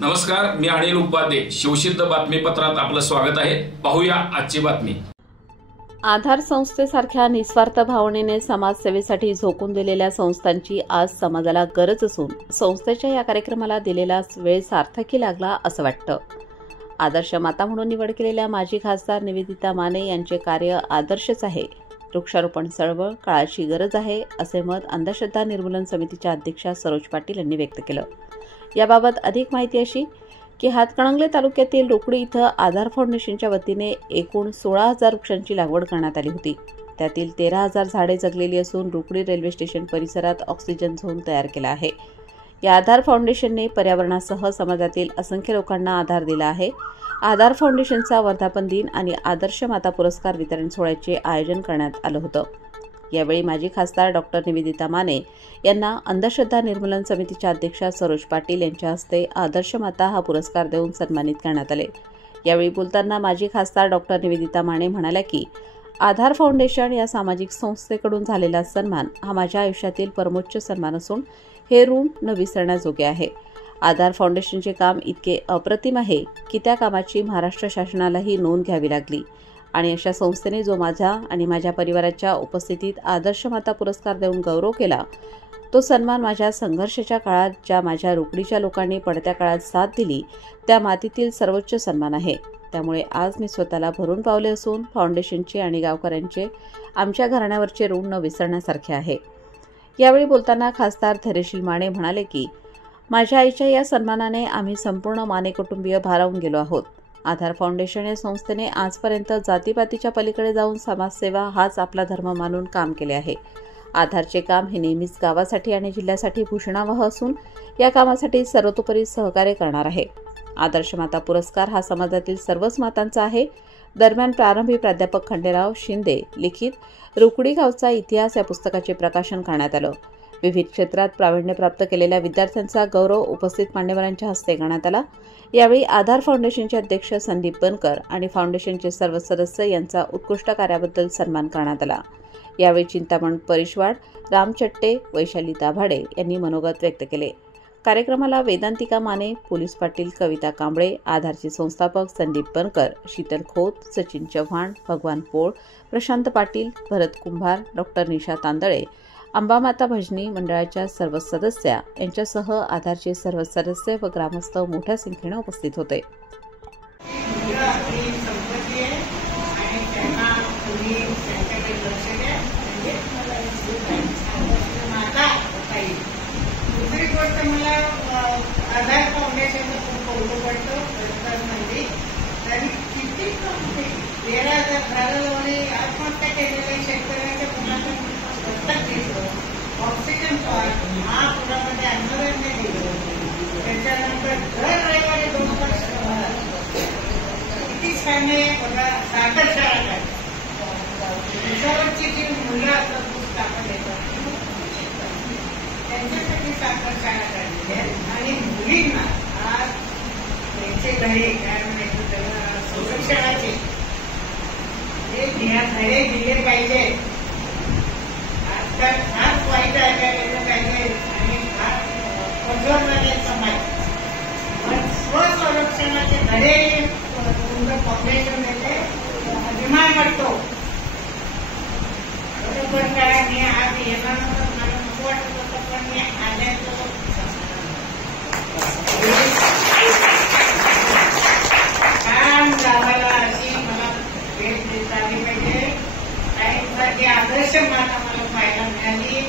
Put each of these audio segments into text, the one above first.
नमस्कार, मी अनिल उपाध्ये. शिवसिद्ध बातमीपत्रात आपलं स्वागत आहे. पाहूया आजची बातमी. आधार संस्थेसारख्या निस्वार्थ भावनेने समाजसेवेसाठी झोकून दिलेल्या संस्थांची आज समाजाला गरज असून संस्थेच्या या कार्यक्रमाला दिलेला वेळ सार्थकी लागला असं वाटतं. आदर्श माता म्हणून निवड केलेल्या माजी खासदार निवेदिता माने यांचे कार्य आदर्शच आहे. वृक्षारोपण चळवळ काळाची गरज आहे असे मत अंधश्रद्धा निर्मूलन समितीच्या अध्यक्षा सरोज पाटील यांनी व्यक्त केलं. याबाबत अधिक माहिती अशी की हातकणंगले तालुक्यातील रोकडी इथं आधार फाउंडेशनच्या वतीने एकूण 16,000 वृक्षांची लागवड करण्यात आली होती. त्यातील 13,000 झाडे जगलेली असून रोकडी रेल्वे स्टेशन परिसरात ऑक्सिजन झोन तयार केला आहे. या आधार फाउंडेशनने पर्यावरणासह समाजातील असंख्य लोकांना आधार दिला आहे. आधार फाउंडेशनचा वर्धापन दिन आणि आदर्श माता पुरस्कार वितरण सोहळ्याचे आयोजन करण्यात आलं होतं. यावेळी माजी खासदार डॉक्टर निवेदिता माने यांना अंधश्रद्धा निर्मूलन समितीच्या अध्यक्षा सरोज पाटील यांच्या हस्ते आदर्श माता हा पुरस्कार देऊन सन्मानित करण्यात आले. यावेळी बोलताना माजी खासदार डॉक्टर निवेदिता माने म्हणाल्या की आधार फाउंडेशन या सामाजिक संस्थेकडून झालेला सन्मान हा माझ्या आयुष्यातील परमोच्च सन्मान असून हे ऋण न विसरण्याजोगे आहे. आधार फाउंडेशनचे काम इतके अप्रतिम आहे की त्या कामाची महाराष्ट्र शासनालाही नोंद घ्यावी लागली आणि अशा संस्थेने जो माझ्या आणि माझ्या परिवाराच्या उपस्थितीत आदर्श माता पुरस्कार देऊन गौरव केला तो सन्मान माझ्या संघर्षाच्या काळात ज्या माझ्या रोकडीच्या लोकांनी पडत्या काळात साथ दिली त्या मातीतील सर्वोच्च सन्मान आहे. त्यामुळे आज मी स्वतःला भरून पावले असून फाउंडेशनचे आणि गावकऱ्यांचे आमच्या घराण्यावरचे ऋण न विसरण्यासारखे आहे. यावेळी बोलताना खासदार धैर्यशील माने म्हणाले की माझ्या आईच्या या सन्मानाने आम्ही संपूर्ण माने कुटुंबीय भारावून गेलो आहोत. आधार फाउंडेशन या संस्थेने आजपर्यंत जातीपातीच्या पलीकडे जाऊन समाजसेवा हाच आपला धर्म मानून काम केले आहे. आधारचे काम हे नेहमीच गावासाठी आणि जिल्ह्यासाठी भूषणावह असून या कामासाठी सर्वतोपरी सहकार्य करणार आहे. आदर्श माता पुरस्कार हा समाजातील सर्वच मातांचा आहे. दरम्यान प्रारंभी प्राध्यापक खंडेराव शिंदे लिखित रुकडी गावचा इतिहास या पुस्तकाचे प्रकाशन करण्यात आलं. विविध क्षेत्रात प्रावीण्य प्राप्त केलेल्या विद्यार्थ्यांचा गौरव उपस्थित मान्यवरांच्या हस्ते करण्यात आला. यावेळी आधार फाउंडेशनचे अध्यक्ष संदीप बनकर आणि फाउंडेशनचे सर्व सदस्य यांचा उत्कृष्ट कार्याबद्दल सन्मान करण्यात आला. यावेळी चिंतामण परिशवाड, राम चट्टे, वैशाली दाभाडे यांनी मनोगत व्यक्त केले. कार्यक्रमाला वेदांतिका माने, पोलीस पाटील कविता कांबळे, आधारचे संस्थापक संदीप बनकर, शीतल खोत, सचिन चव्हाण, भगवान पोळ, प्रशांत पाटील, भरत कुंभार, डॉक्टर निशा तांदळे, अंबामाता भजनी मंडळाच्या सर्व सदस्या यांच्यासह आधारचे सर्व सदस्य व ग्रामस्थ मोठ्या संख्येने उपस्थित होते. आधार फाउंडेशनचं खूप कौतुक वाटतं. म्हणजे त्यांनी किती 13,000 झाडं लावली, आत्महत्या केलेल्या शेतकऱ्यांच्या मुलांना दत्तक घेतलं, ऑक्सिजन पार्क, महापुरामध्ये अन्नधान्य दिलं, त्याच्यानंतर दर रविवारी 2 तास किती छान आहे बघा. साखर शाळा काढली, त्याच्यावरची जी मुलं असतात पुस्तकात येतात त्यांच्यासाठी साखर शाळा काढलेली आहे. आणि मुलींना आज त्यांचे धडे काय म्हणायचं त्याला संरक्षणाचे धडे दिले पाहिजे. आजकाल फार वाईट ऐकायला पाहिजे आणि फार कठोर झाले समाज. पण स्वसंरक्षणाचे धडे तुमचं फाउंडेशन देते, अभिमान वाटतो. बरोबर काय मी आज येणार नव्हतं, मला नको वाटत होतं, पण मी आल्याचं छान गावाला अशी मला भेट देता आली पाहिजे. काहींसाठी आदर्श माता मला पाहायला मिळाली,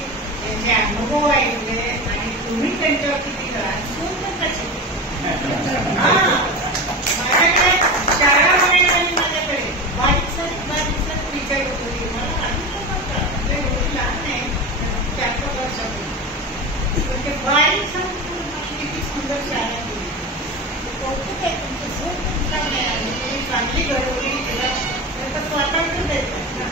त्यांचे अनुभव ऐकले आणि तुम्ही त्यांच्यावर किती करा माझ्याकडे शाळा वगैरे माझ्याकडे बारीक विचार होती. मला लहान आहे 4 वर्षापूर्वी, पण ते बारीक किती सुंदर शाळा केली. कौतुक आहे तुमचं, खूप चांगलं आहे. तुम्ही चांगली घडवली, त्याला स्वातंत्र्य देतात ना.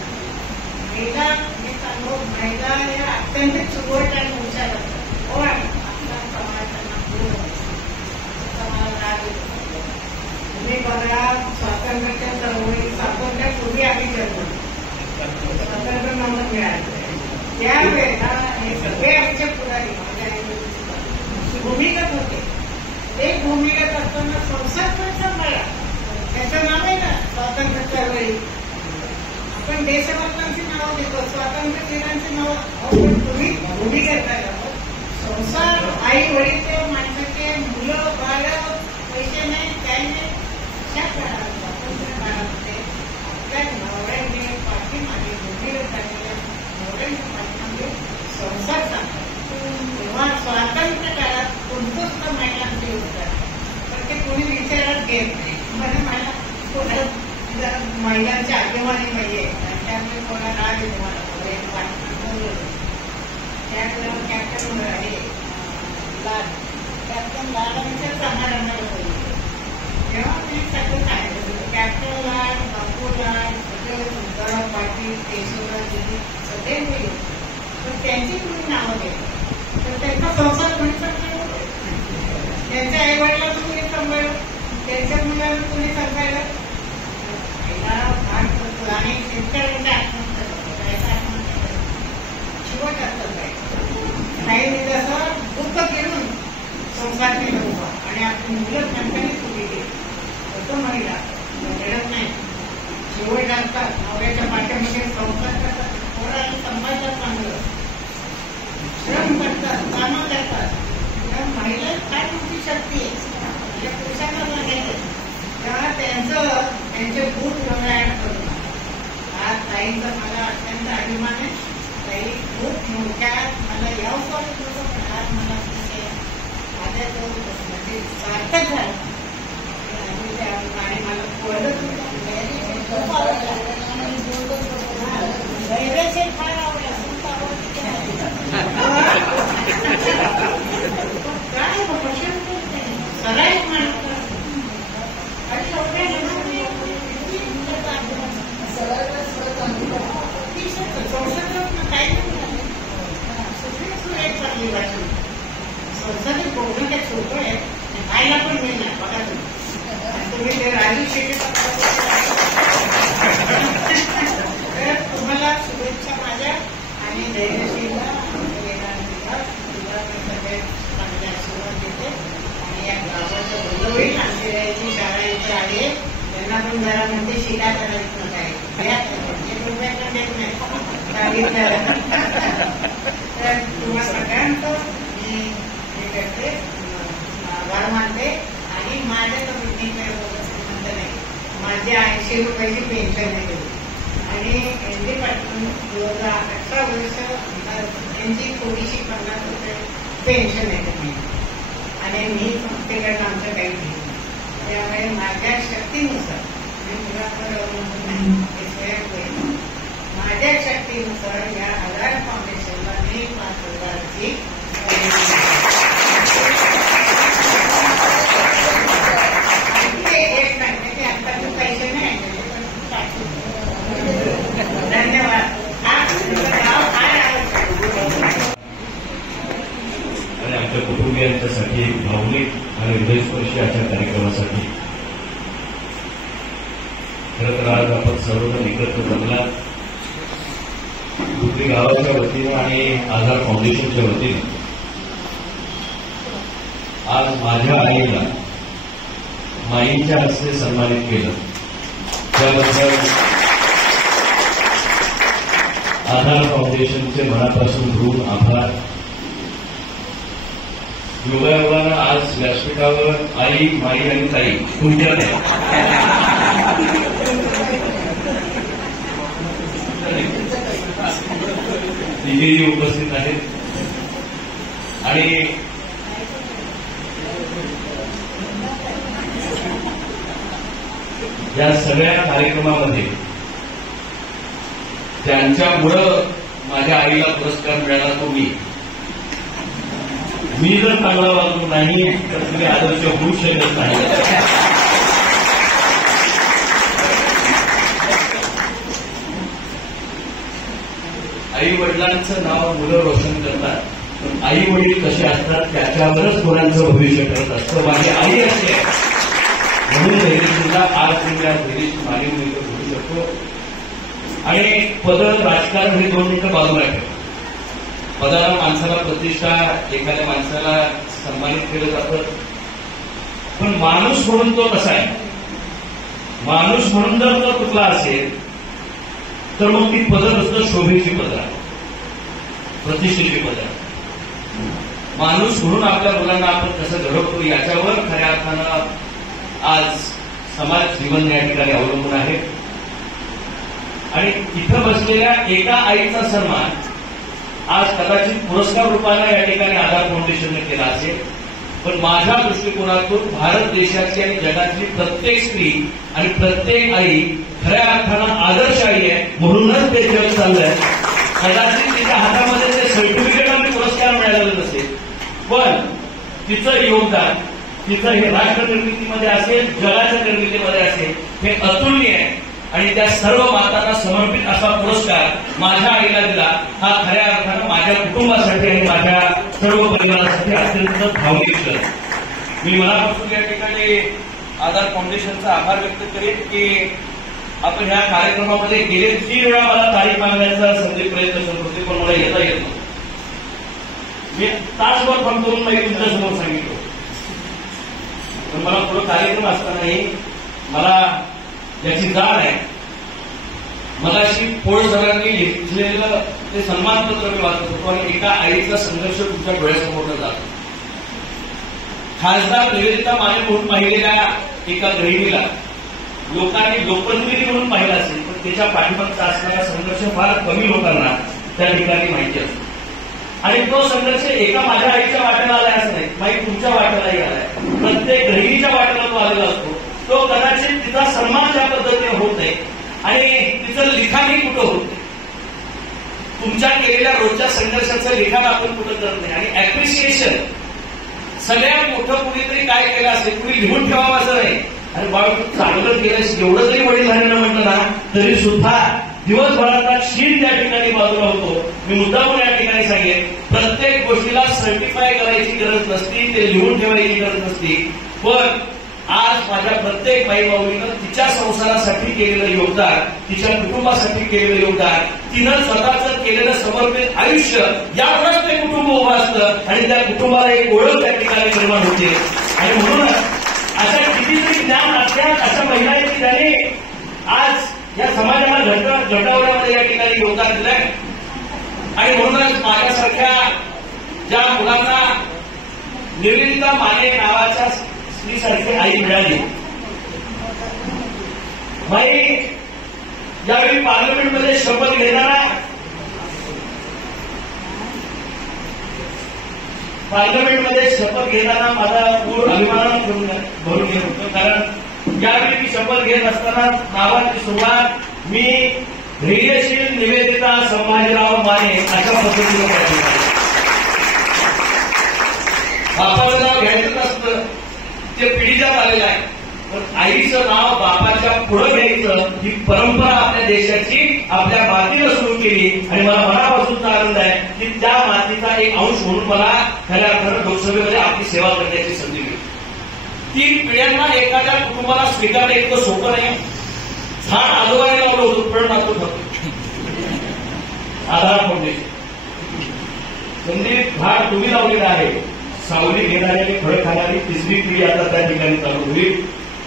महिला मी सांगू, महिला या अत्यंत चिवट आणि हुशार असतात. पण आपला समाज त्यांना पूर्ण समाजाला तुम्ही बघा. स्वातंत्र्याच्या चळवळी स्वातंत्र्यापूर्वी आम्ही जन्मलो, स्वातंत्र्य नव्हतं मिळालं. त्यावेळेला हे सगळे आमचे पुढारी माझ्या भूमिगत होते. एक भूमिगत असताना संसार पण सांभाळा. त्याचं नाव आहे ना स्वातंत्र्य चळवळी. आपण देशभक्तांची नावं देतो, स्वातंत्र्यवीरांची नावं. तुम्ही भूमिगत आहे. संसार आई वडील माणसाचे मुलं बाळ पैसे नाही काय नाही. त्या काळात स्वातंत्र्य काळामध्ये आपल्या नवऱ्याने पाठीमागे भूमिगत झालेल्या नवऱ्याच्या पाठीमागे संसार सांगतात. तेव्हा स्वातंत्र्य काळात कोणतंच महिलांचे होतात, पण ते कोणी विचारात घेत नाही. मला महिलांची आगेवानी पाहिजे आणि त्यामुळे कोणा राग येतो. मला कॅप्टन आहे लाल, कॅप्टन लालांच्या समारंभाला बोलले. तेव्हा मी सगळं सांगितलं कॅप्टन लाल, बापू लाल, सगळे सुंदरराव पाटील, केशवराव दिली सगळे मिळून. तर त्यांची तुम्ही नावं घेतली तर त्यांचा संसार कोणी सांभाळला? त्यांच्या आई वडिलांना तुम्ही सांभाळलं, त्यांच्या मुलांना तुम्ही सांभाळलं. आणि शेतकऱ्यांच्या आत्महत्या शेवट असतं काय काही जसं दुःख घेऊन संसार केलं उभा आणि आपली मुलं त्यांच्याने सुखी केली. तसं महिला रडत नाही, शेवट असतात नवऱ्याच्या पाठ्यामध्ये संसार करतात, पोराला सांभाळतात, चांगलं श्रम करतात, कामं करतात. त्या महिला काय तुमची शक्ती आहे पुरुषांना लागायचं तेव्हा त्यांचे भूत व्यवहार करू. आज ताईंचा मला अत्यंत अभिमान आहे. ताई खूप मोठ्या मला यावंच वाटत होतं, पण आज मला माझ्या जो म्हणजे सार्थक झालं आणि मला कळत खूप आवडलं. धैर्यशील फार आवडलं, खूप काय कशात सराय म्हणतात संसदेत बोलणं काही सोपं आहे, खायला पण मिळणार. बघा तुम्ही ते राजू शेट्टी तर तुम्हाला शुभेच्छा माझ्या आणि धैर्यशीलला तुला सगळे चांगले आशीर्वाद देते. आणि या गावाचं भलं होईल. आमची शाळा इथे आहे, त्यांना पण जरा म्हणजे शिका करायचं काय रुपयाकडे देत नाही तर तुम्हा सगळ्यांचं मी हे करते, आभार मानते. आणि माझ्या कमिटीकडे म्हणत नाही, माझी 80 रुपयाची पेन्शन आहे आणि एनडी पाटील 18 वर्ष त्यांची थोडीशी 50 रुपये पेन्शन आहे आणि मी संस्थेकडनं आमचं काही नाही. त्यामुळे माझ्या शक्तीनुसार मी मुलाकडे स्वयं होईल. माझ्या शक्तीनुसार या आधार फाउंडेशनला मी 5,000ची एक महिन्याचे आत्ताचे पैसे नाही धन्यवाद. आणि आमच्या कुटुंबियांच्यासाठी भावनिक आणि हृदयस्पर्शी अशा कार्यक्रमासाठी खरं तर आज आपण सर्वजण एकत्र जमलात. दुसरी गावाच्या वतीनं आणि आधार फाउंडेशनच्या वतीनं आज माझ्या आईला माईंच्या हस्ते सन्मानित केलं. त्याबद्दल आधार फाउंडेशनचे मनापासून ऋण आभार. योगायोगानं आज व्यासपीठावर आई, माई आणि ताई तुमच्या तिघेही उपस्थित आहेत. आणि या सगळ्या कार्यक्रमामध्ये त्यांच्यामुळं माझ्या आईला पुरस्कार मिळाला तो मी जर चांगला वागलो नाही तर तुम्ही आदर्श होऊ शकत नाही. आई वडिलांचं नाव मुलं रोशन करतात, पण आई वडील कसे असतात त्याच्यावरच मुलांचं भविष्य करत असतं. माझी आई असते म्हणून धैर्यशीलला आज तुमच्या धैर्यशील मागे मिळतो होऊ शकतो. आणि पद राजकारण हे 2 मिनिटं बाजूला ठेवा. पदाला माणसाला प्रतिष्ठा, एखाद्या माणसाला सन्मानित केलं जातं, पण माणूस म्हणून तो कसा आहे, माणूस म्हणून जर तो तुटला असेल तर मग ती पदर नुसतं शोभेची पदर आहे, प्रतिष्ठेची पदर आहे. माणूस म्हणून आपल्या मुलांना आपण कसं घडवतो याच्यावर खऱ्या अर्थानं आज समाज जीवन या ठिकाणी अवलंबून आहे. आणि इथं बसलेल्या एका आईचा सन्मान आज कदाचित पुरस्कार रूपाने या ठिकाणी आधार फाउंडेशनने केला असेल, पण माझ्या दृष्टिकोनातून भारत देशाची आणि जगातली प्रत्येक स्त्री आणि प्रत्येक आई खऱ्या अर्थानं आदर्श आई आहे, म्हणूनच ते जग चाललंय. कदाचित तिच्या हातामध्ये ते सर्टिफिकेट आणि पुरस्कार मिळालेलं नसेल, पण तिचं योगदान, तिचं हे राष्ट्र निर्मितीमध्ये असेल, जगाच्या निर्मितीमध्ये असेल, हे अतुलनीय आहे. आणि त्या सर्व मातांना समर्पित असा पुरस्कार माझ्या आईला दिला हा खऱ्या अर्थानं माझ्या कुटुंबासाठी आणि माझ्या सर्व परिवारासाठी अत्यंत भावनिक क्षण. मी मनापासून या ठिकाणी आधार फाउंडेशनचा आभार व्यक्त करेन की आपण ह्या कार्यक्रमामध्ये गेले 3 वेळा मला तारीख मागण्याचा संधी प्रयत्न करत होते, पण मला येता येत नव्हतं. मी तासभर फोन करून मी तुमच्या समोर सांगितलं, पण मला पुढे कार्यक्रम असतानाही मला याची जाण आहे. मगाशी पोळ सरांनी लिहिलेलं ते सन्मानपत्र मी वाचत होतो आणि एका आईचा संघर्ष तुमच्या डोळ्यासमोर जातो. खासदार निवेदिता माने म्हणून पाहिलेल्या एका गृहिणीला लोकांनी लोकप्रिय म्हणून पाहिलं असेल, पण त्याच्या पाठीमागचा असणारा संघर्ष फार कमी लोकांना त्या ठिकाणी माहिती असतो. आणि तो संघर्ष एका माझ्या आईच्या वाट्याला आलाय असं नाही, माहीत तुमच्या वाट्यालाही आलाय, प्रत्येक गृहिणीच्या वाट्याला तो आलेला असतो. तो कदाचित तिचा सन्मान ज्या पद्धतीने होत नाही आणि तिचं लिखाणही कुठं होत नाही. तुमच्या केलेल्या रोजच्या संघर्षाचं लिखाण आपण कुठं करत नाही. आणि अप्रिसिएशन सगळ्यात मोठं कुणीतरी काय केलं असेल, कुणी लिहून ठेवावं असं नाही. आणि बाळ चांगलं केलं एवढं जरी वडील झालेलं म्हटलं ना तरी सुद्धा दिवसभराचा शील त्या ठिकाणी बाजूला होतो. मी मुद्दामून या ठिकाणी सांगेन, प्रत्येक गोष्टीला सर्टिफाय करायची गरज नसती, ते लिहून ठेवायची गरज नसती. पण आज माझ्या प्रत्येक बाई भाऊनीनं तिच्या संसारासाठी केलेलं योगदान, तिच्या कुटुंबासाठी केलेलं योगदान, तिनं स्वतःचं केलेलं समर्पित आयुष्य यावरच ते कुटुंब उभं असतं आणि त्या कुटुंबाला एक ओळख त्या ठिकाणी निर्माण होते. आणि म्हणूनच अशा कितीतरी ज्ञान असल्यास अशा महिला आहेत की त्यांनी आज या समाजाला घटवण्यामध्ये या ठिकाणी योगदान दिलंय. आणि म्हणूनच माझ्यासारख्या ज्या मुलांना निवेदिता माने नावाच्या स्त्रीसारखी आई मिळाली. बाई ज्यावेळी पार्लमेंटमध्ये शपथ घेताना माझा पूर अभिमानानं भरून घेत होतो. कारण ज्यावेळी मी शपथ घेत असताना नावाची सुरुवात मी धैर्यशील निवेदिता संभाजीराव माने अशा पद्धतीने करायची. बापाचं नाव घ्यायचं असतं ते पिढीच्यात आलेलं आहे, पण आईचं नाव बापाच्या पुढे घ्यायचं ही परंपरा आपल्या देशाची आपल्या मातीनं सुरू केली. आणि मला मनापासूनचा आनंद आहे की त्या मातीचा एक अंश म्हणून मला खऱ्या अर्थानं लोकसभेमध्ये आपली सेवा करण्याची संधी मिळते. 3 पिढ्यांना एखाद्या कुटुंबाला स्वीकारणं इतकं सोपं नाही. झाड आजोबाने लावलं होतं, पण नातो ठरतो आधार फाउंडेशन. संदीप झाड तुम्ही लावलेलं आहे, सावली घेणारी फळं खाणारी 3री पिढी आता त्या ठिकाणी चालू होईल.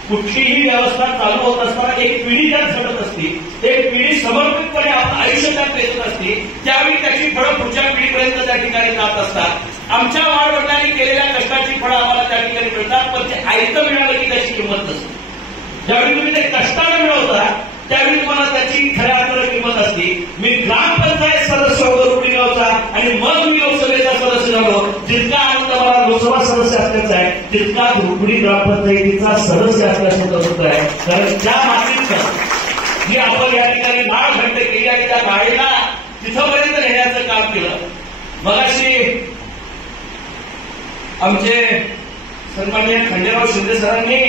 कुठलीही व्यवस्था चालू होत असताना एक पिढी त्यात झटत असते, एक पिढी समर्पितपणे आपलं आयुष्य त्यात पेटत असते, त्यावेळी त्याची फळं पुढच्या पिढीपर्यंत त्या ठिकाणी जात असतात. आमच्या वाडवडिलांनी केलेल्या कष्टाची फळं आम्हाला त्या ठिकाणी मिळतात, पण ते आयतं मिळालं की त्याची किंमत नसते. ज्यावेळी तुम्ही ते कष्टाने मिळवता त्यावेळी तुम्हाला त्याची खऱ्या अर्थानं किंमत असते. मी ग्रामपंचायत सदस्य होतो रुपडी गावचा आणि मग मी लोकसभेचा सदस्य झालो. जितका आनंद मला लोकसभा सदस्य असल्याचा आहे तितका रुपडी ग्रामपंचायतीचा सदस्य असल्याचा सुद्धा आहे. कारण त्या मातीचं जी आपण या ठिकाणी नाळ घट्ट केली आणि त्या गाडीला तिथंपर्यंत नेण्याचं काम केलं. मगाशी आमचे सन्माननीय खंडेराव शिंदे सरांनी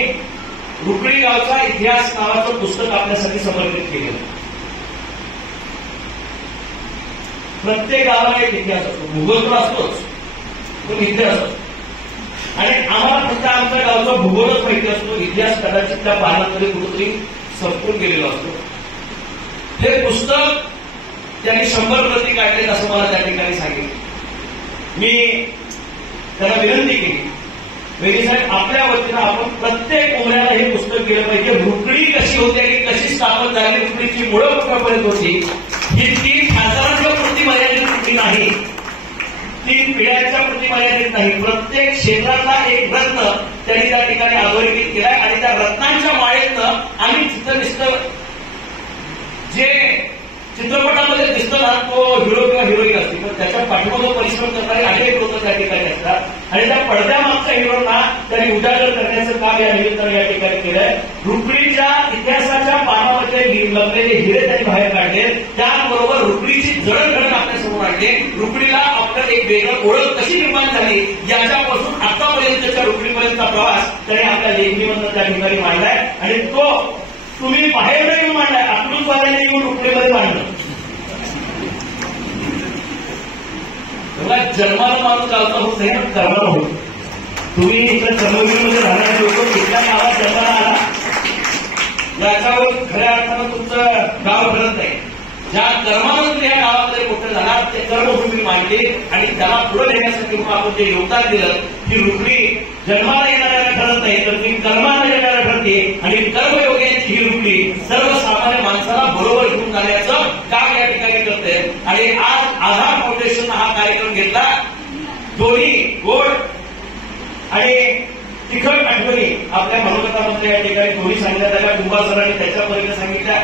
रुकडी गावचा इतिहास नावाचं पुस्तक आपल्यासाठी समर्पित केलं. प्रत्येक गावाला एक इतिहास असतो, भूगोल तर असतोच पण इतिहास असतो. आणि आम्हाला फक्त आमच्या गावचा भूगोलच माहिती असतो, इतिहास कदाचित त्या पानांमध्ये कुठेतरी संपून गेलेला असतो. हे पुस्तक त्यांनी 100 प्रती काढलेत असं मला त्या ठिकाणी सांगितलं. मी त्याला विनंती केली वेगळी साहेब आपल्या वतीनं आपण प्रत्येक उमऱ्याला हे पुस्तक केलं पाहिजे. रुकडी कशी होती आणि कशी स्थापन झाली, रुकडीची मुळं कुठपर्यंत होती, ही 3,000च्या पुरती मर्यादित रुकडी नाही, 3 पिढ्यांच्या पुरती मर्यादित नाही. प्रत्येक क्षेत्रातला एक रत्न त्यांनी त्या ठिकाणी अधोरेखित केलाय आणि त्या रत्नांच्या माळेतनं आम्ही तिथं दिसतं जे चित्रपटामध्ये दिसतं ना तो हिरो किंवा हिरोईन असते, पण त्याच्या पाठीमागं परिश्रम करणारे अनेक लोक त्या ठिकाणी असतात आणि त्या पडद्यामागच्या हिरोना त्यांनी उजागर करण्याचं काम या निमित्तानं या ठिकाणी केलंय. रुकडीच्या इतिहासाच्या पानामध्ये लपलेले हिरे त्यांनी बाहेर काढले, त्याचबरोबर रुकडीची जडणघडण आपल्यासमोर आणली. रुकडीला आपल्याला एक वेगळं ओळख कशी निर्माण झाली याच्यापासून आतापर्यंतच्या रुकडीपर्यंतचा प्रवास त्यांनी आपल्या लेखणीमधून त्या ठिकाणी मांडलाय आणि तो तुम्ही बाहेर नाही येऊन मांडलाय, अकलूज वाल्याने येऊन रुकडीमध्ये मांडलं. जन्माला माणूस चालता होत नाही, करणार होत. तुम्ही इकडे कर्मवीरमध्ये राहणारे लोक कुठल्या गावात जन्माला आला याच्यावर खऱ्या अर्थानं तुमचं गाव ठरत नाही. ज्या कर्मानं तुम्ही या गावामध्ये मोठे झाला ते कर्म तुम्ही मांडले आणि त्याला पुढे नेण्यासाठी मग आपण जे योगदान दिलं ती रुकडी जन्माला येणाऱ्याला ठरत नाही तर ती कर्माला येणाऱ्या ठरते आणि कर्मयोग्यांची ही रुकडी सर्वसामान्य माणसाला बरोबर घेऊन जाण्याचं काम या ठिकाणी करते. आणि आज आधार फाउंडेशन हा कार्यक्रम घेतला. दोन्ही गोड आणि तिखट आठवणी आपल्या मनोगतामध्ये या ठिकाणी दोन्ही सांगण्यात आल्या. कुंभार सरांनी त्याच्या परीने सांगितल्या,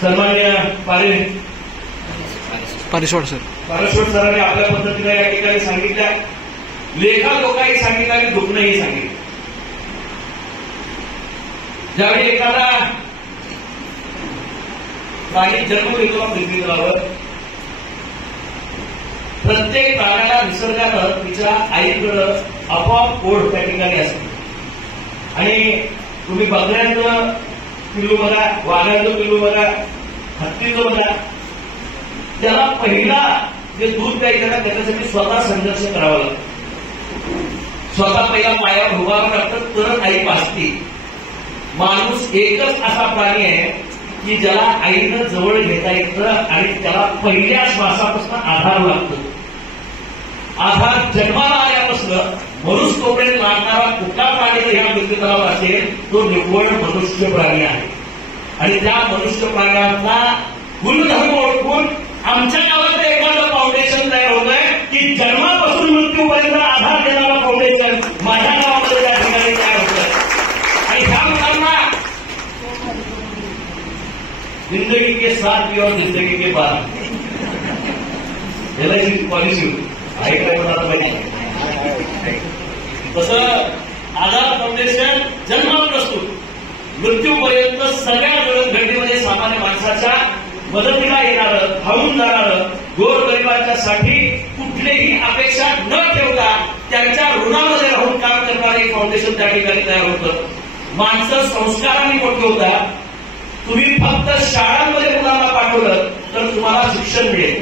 सन्मान्य पारेश्वर सरांनी आपल्या पद्धतीने या ठिकाणी सांगितल्या, लेखा लोकांनी सांगितलं आणि दुखणंही सांगितलं. ज्यावेळी एखादा प्राणी जन्म घेतो पृथ्वीवर, प्रत्येक प्राण्याला निसर्गानं तिच्या आईकडं आपोआप ओढ त्या ठिकाणी असते. आणि तुम्ही बकऱ्यांचं पिल्लू बघा, वाघाचं पिल्लू बघा, हत्तीचं बघा, त्याला पहिला जे दूध प्यायचं ना त्याच्यासाठी स्वतः संघर्ष करावा लागतो. स्वतः पहिला पायावर उभारावं लागतं तरच आई पाजते. माणूस एकच असा प्राणी आहे की ज्याला आईनं जवळ घेता येतं आणि त्याला पहिल्या श्वासापासून आधार लागतो. आधार जन्माला आल्यापासून मनुष्य तोपर्यंत लागणारा कुठला प्राणी जर ह्या पृथ्वीतलावर असेल तो निव्वळ मनुष्य प्राणी आहे. आणि त्या मनुष्य प्राण्यांचा गुणधर्म ओळखून आमच्या गावात एखादं फाउंडेशन तयार होत आहे की जन्मापासून मृत्यूपर्यंत आधार देणारं फाउंडेशन माझ्या गावामध्ये त्या ठिकाणी तयार होतं. आणि ह्या मुलांना जिंदगी के साथ भी और जिंदगी के बाद एलआयसी पॉलिसी होती तसं आधार फाउंडेशन जन्मापासून मृत्यूपर्यंत सगळ्या जडणघडणीमध्ये सामान्य माणसाच्या मदतीला येणारं, धावून जाणारं, गोरगरिबांच्यासाठी कुठलीही अपेक्षा न ठेवता त्यांच्या ऋणामध्ये राहून काम करणारे फाउंडेशन त्या ठिकाणी तयार होतं. माणसं संस्कारांनी मोठी होतात. तुम्ही फक्त शाळांमध्ये मुलांना पाठवलं तर तुम्हाला शिक्षण मिळेल,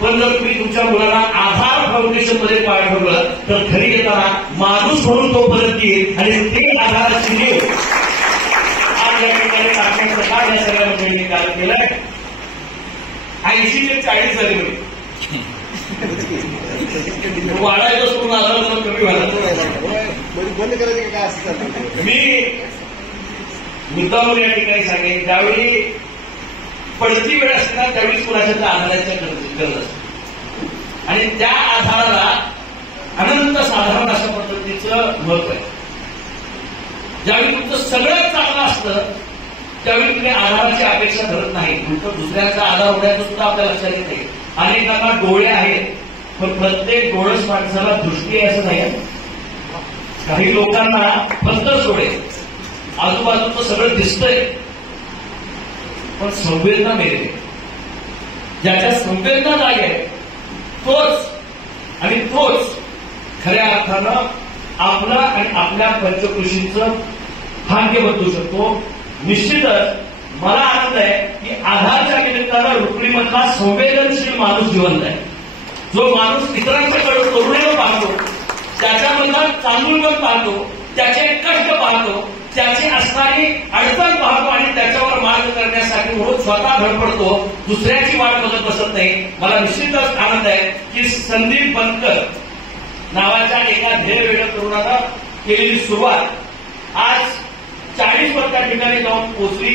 पण जर तुम्ही तुमच्या मुलांना आधार फाउंडेशन मध्ये पाठवलं तर घरी येताना माणूस म्हणून तो परत येईल आणि ते आधाराची नीव आज या ठिकाणी टाकण्याचं काम या सगळ्या मंडळींनी काम केलंय. 80 ते 40 झाली वाढायचं सोडून आधार जरा कमी व्हायला. मी मुद्दावर या ठिकाणी सांगेन, ज्यावेळी पडती वेळ असते ना त्यावेळी कुणाच्या आधाराच्या गरज असते आणि त्या आधाराला अनंत साधारण अशा पद्धतीचं महत्व आहे. ज्यावेळी तुमचं सगळं चांगलं असतं त्यावेळी तुम्ही आधाराची अपेक्षा धरत नाही, तुमचं दुसऱ्याचा आधार होण्याचं सुद्धा आपल्या लक्षात येत नाही. अनेकांना डोळे आहेत पण प्रत्येक डोळस माणसाला दृष्टी आहे असं नाही. काही लोकांना फक्त डोळे, आजूबाजूचं सगळं दिसतंय पण संवेदना मिळते. ज्याच्या संवेदना जागे तोच आणि तोच खऱ्या अर्थानं आपला आणि आपल्या पंचकृषीचं भाग्य बदलू शकतो. निश्चितच मला आनंद आहे की आधारच्या निमित्तानं रुकणीमधला संवेदनशील माणूस जिवंत आहे. जो माणूस इतरांच्याकडे करुणेवर पाहतो, त्याच्यामधला चांगुलपण पाहतो, त्याचे कष्ट पाहतो, त्याची असणारी अडचण पाहतो आणि त्याच्यावर मार्ग करण्यासाठी म्हणून स्वतः धडपडतो, दुसऱ्याची वाट बघत बसत नाही. मला निश्चितच आनंद आहे की संदीप बनकर नावाच्या एका ध्येयवेड तरुणानं केलेली सुरुवात आज 40 ठिकाणी जाऊन पोहोचली.